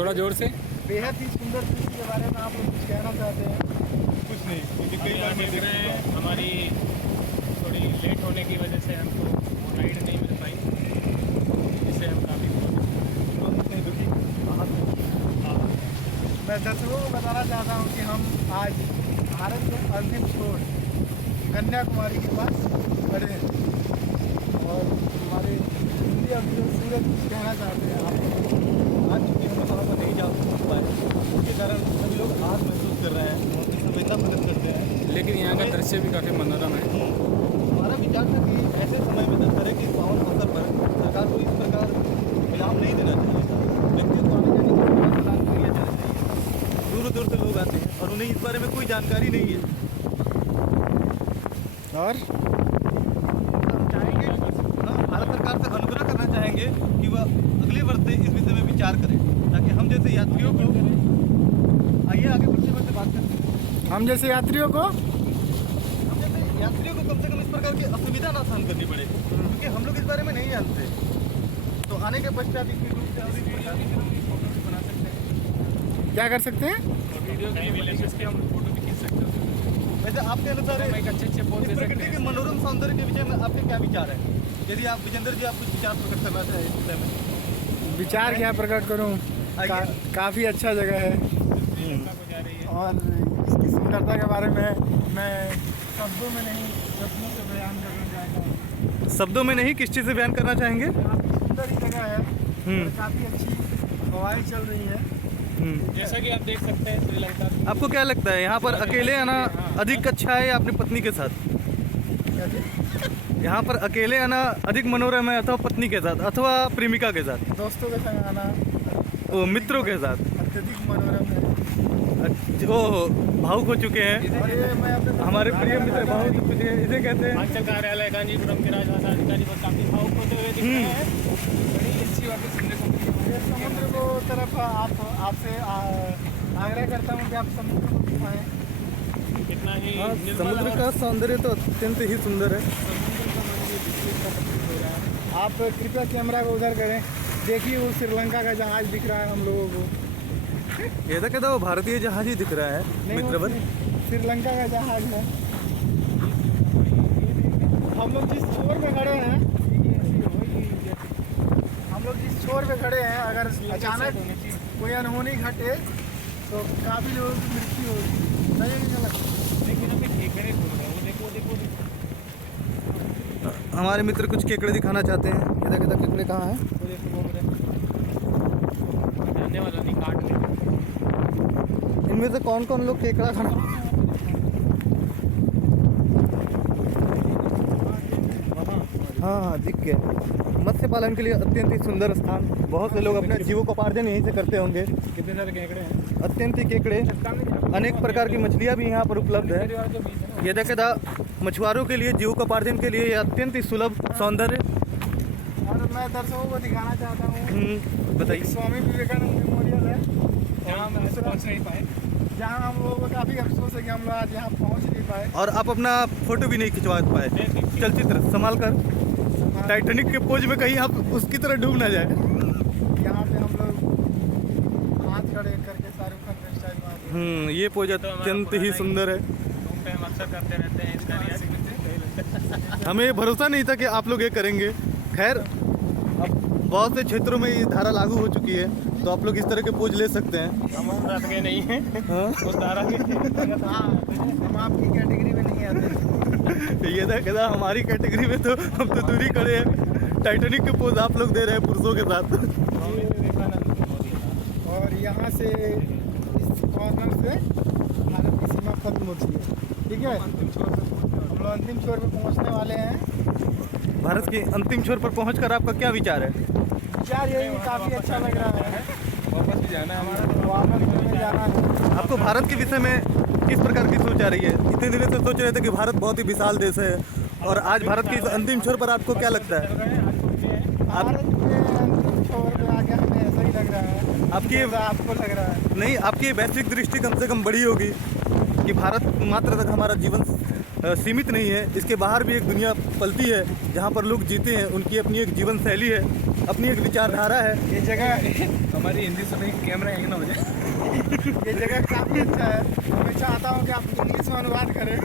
थोड़ा जोर से। बेहद ही सुंदर दृश्य के बारे में आप लोग कुछ कहना चाहते हैं? कुछ नहीं, क्योंकि कई बार मैं देख रहे हैं हमारी थोड़ी लेट होने की वजह से हमको राइड नहीं मिल पाई, इससे हम काफ़ी दुखी। मैं दर्शकों को बताना चाहता हूँ कि हम आज भारत के अंतिम छोर कन्याकुमारी के पास खड़े हैं और हमारे हिंदी अभियोग सूरज कुछ कहना चाहते हैं आप? आज चूँकि हम वहाँ पर नहीं जा पाए, उसके कारण सभी लोग आज महसूस कर रहे हैं, उनकी संवेदना प्रकट करते हैं। लेकिन यहाँ का दृश्य भी काफ़ी मनोरम है। हमारा विचार था कि ऐसे समय में दशहरे के पावन अवसर पर सरकार को इस प्रकार विराम नहीं देना चाहिए था। व्यक्तियों को आने जाने की प्रदान प्रक्रिया चलनी चाहिए। दूर दूर से लोग आते हैं और उन्हें इस बारे में कोई जानकारी नहीं है। और हम चाहेंगे, भारत सरकार से अनुग्रह करना चाहेंगे कि वह अगले वर्ष से इस विषय में विचार करें, ताकि हम जैसे यात्रियों को आइए आगे बढ़ते बढ़ते बात करते हैं। हम जैसे यात्रियों को हम जैसे यात्रियों को कम से कम इस प्रकार की असुविधा ना सहन करनी पड़े, क्योंकि हम लोग इस बारे में नहीं जानते। तो आने के पश्चात इसकी रूप से हम इस प्रकार की फोटो भी बना सकते हैं। क्या कर सकते हैं? वीडियो के हम फोटो भी खींच सकते हैं। वैसे आपके अनुसार एक अच्छे पोज दे सकते प्रकृति के हैं। मनोरम सौंदर्य के विषय में आपके क्या विचार है? यदि आप विजेंद्र जी आप कुछ विचार प्रकट करना चाहें इस विषय में। विचार क्या प्रकट करूं? काफ़ी अच्छा जगह है श्रीलंका को जा रही है। और इसकी सुंदरता के बारे में मैं शब्दों में नहीं शब्दों से बयान करना चाहता हूँ। शब्दों में नहीं, किस चीज़ से बयान करना चाहेंगे? काफ़ी सुंदर ही जगह है और काफ़ी अच्छी हवाएं चल रही है। जैसा कि आप देख सकते हैं श्रीलंका। आपको क्या लगता है, यहाँ पर अकेले आना अधिक अच्छा है या अपनी पत्नी के साथ? क्या जी? यहाँ पर अकेले आना अधिक मनोरम है अथवा पत्नी के साथ अथवा प्रेमिका के साथ, दोस्तों के संग आना ओ मित्रों के साथ? अत्यधिक मनोरम है। ओह, भावुक हो चुके हैं और ये मैं अपने हमारे प्रिय मित्र, भावुक हो चुके हैं, इसे कहते हैं। अंचल कार्यालय कांजीपुरम के राजभाषा अधिकारी पर काफ़ी भावुक होते हुए दिख रहे हैं। बड़ी अच्छी बातें सुनने को मिली। ये समुद्र को तरफ आपसे आग्रह करता हूँ कि आप समुद्र को दिखाएं। कितना ही हाँ, निर्मल समुद्र और का सौंदर्य तो अत्यंत ही सुंदर है। समुद्र का मंदिर बिजली का प्रतीक हो रहा है। आप कृपया कैमरा को उधर करें। देखिए वो श्रीलंका का जहाज दिख रहा है हम लोगों को। ये तो कहता वो भारतीय जहाज ही दिख रहा है नहीं, मित्रवर। वो श्रीलंका का जहाज है। हम लोग जिस छोर पे खड़े हैं अगर अचानक कोई अनहोनी घटे तो काफ़ी लोगों की मृत्यु होगी। सही है कि गलत? लेकिन अभी केकड़े घूम रहे हैं। वो देखो देखो देखो। हमारे मित्र कुछ केकड़े दिखाना चाहते हैं। ये देखो केकड़े कहाँ हैं? वो देखो घूम रहे हैं। जाने वाला नहीं, काट ले। इनमें से कौन कौन लोग केकड़ा खाना? हाँ, दिख गया। मत्स्य पालन के लिए अत्यंत ही सुंदर स्थान। बहुत से लोग अपने जीविकोपार्जन यहीं से करते होंगे। कितने सारे केकड़े हैं? अत्यंत ही केकड़े, अनेक प्रकार की मछलियाँ भी यहाँ पर उपलब्ध है। ये देखा मछुआरों के लिए जीविकोपार्जन के लिए ये अत्यंत ही सुलभ सौंदर्य। और मैं दर्शकों को दिखाना चाहता हूँ बताइए। स्वामी विवेकानंद मेमोरियल है जहाँ हम पहुँच नहीं पाए। जहाँ हम लोगों को काफ़ी अफसोस है कि हम लोग आज यहाँ पहुँच नहीं पाए। और आप अपना फोटो भी नहीं खिंचवा पाए। चलचित्र संभाल कर, टाइटैनिक के पोज में कहीं आप उसकी तरह डूब ना जाए। यहाँ पे हम लोग हाथ खड़े करके शाहरुख खान का स्टाइल मार रहे हैं। ये पोज अत्यंत ही सुंदर है। पे हम अक्सर करते रहते हैं इसका रियाज। हमें भरोसा नहीं था कि आप लोग ये करेंगे। खैर, अब बहुत से क्षेत्रों में ये धारा लागू हो चुकी है, तो आप लोग इस तरह के पोज ले सकते हैं। हम रट गए नहीं हैं हाँ? उस धारा के। हाँ, हम आपकी कैटेगरी में नहीं आते। ये देखा हमारी कैटेगरी में तो हम तो दूरी खड़े हैं। टाइटैनिक के पोज आप लोग दे रहे हैं पुरुषों के साथ। स्वामी विवेकानंद मेमोरियल। और यहाँ से इस कॉर्नर से भारत की सीमा खत्म होती है। ठीक है, हम लोग अंतिम छोर पे पहुँचने वाले हैं। भारत के अंतिम छोर पर पहुंचकर आपका क्या विचार है? विचार यही काफ़ी अच्छा लग रहा है। वापस भी जाना है हमारा। वापस हमें जाना है। आपको भारत के विषय में किस प्रकार की सोच आ रही है? इतने दिनों से सोच रहे थे कि भारत बहुत ही विशाल देश है, और आज भारत के इस अंतिम छोर पर आपको क्या लगता है? भारत के अंतिम छोर पे आके हमें ऐसा ही लग रहा है। आपकी जैसा आपको लग रहा है। नहीं, आपकी वैश्विक दृष्टि कम से कम बड़ी होगी। कि भारत मात्र तक हमारा जीवन सीमित नहीं है, इसके बाहर भी एक दुनिया पलती है जहाँ पर लोग जीते हैं, उनकी अपनी एक जीवन शैली है, अपनी एक विचारधारा है। ये जगह हमारी हिंदी सुने कैमरा हैंग ना हो जाए। ये जगह काफ़ी अच्छा है। मैं चाहता हूँ कि आप इंग्लिश में अनुवाद करें।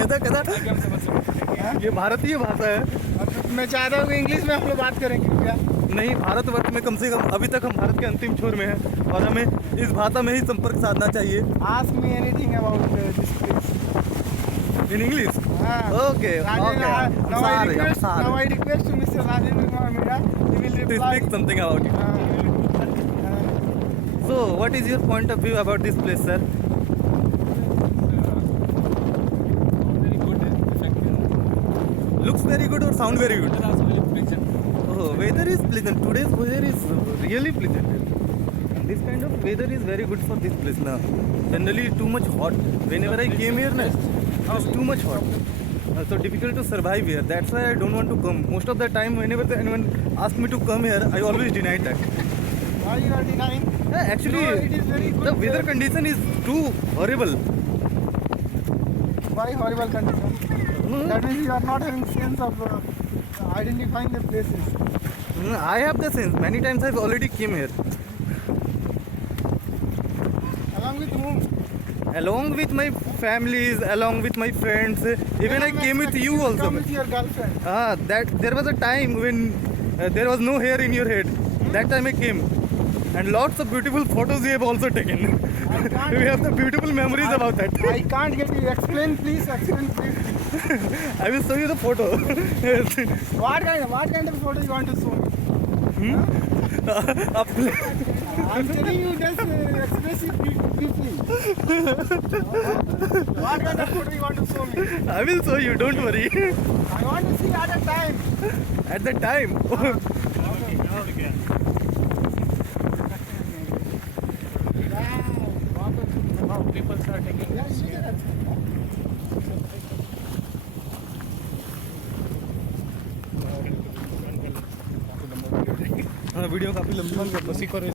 यदा कदा ताकि हम समझ सकते ये भारतीय भाषा है। और मैं चाहता हूँ कि इंग्लिश में हम लोग बात करेंगे क्या? नहीं, भारतवर्ष में कम से कम अभी तक हम भारत के अंतिम छोर में हैं और हमें इस भाषा में ही संपर्क साधना चाहिए। Ask me anything about this place. In English? Okay, okay. Now I request to Mr. Rajendra Kumar Mira. He will To reply. speak something about it. So, what is your point of view about this place, sir? very good, effective. Looks very good or sound very good? Weather also very pleasant. Oh, weather is pleasant. Today's weather is really pleasant. And this kind of weather is very good for this place now. Generally, too much hot. Whenever I came here, na, it's too much hot. So difficult to survive here. That's why I don't want to come. Most of the time, whenever anyone asks me to come here, I always deny that. Why you are denying? Actually, No, it is very good the weather here. condition is too horrible. Why horrible condition? That means you are not having sense of identifying the places. I have the sense. Many times I've already came here. Along with whom? Along with my families, along with my friends. Even I came with you also. Come with your girlfriend. That there was a time when there was no hair in your head. That time I came, and lots of beautiful photos we have also taken. can't- We have the beautiful memories about that. I can't get you. Explain please. Explain please. I will show you the photo. What kind of photo you want to show me? Up- I'm telling you just express it briefly. What kind of photo you want to show me? I will show you. Don't worry. I want to see at a time. At the time. People are taking video काफी लंबी उसी को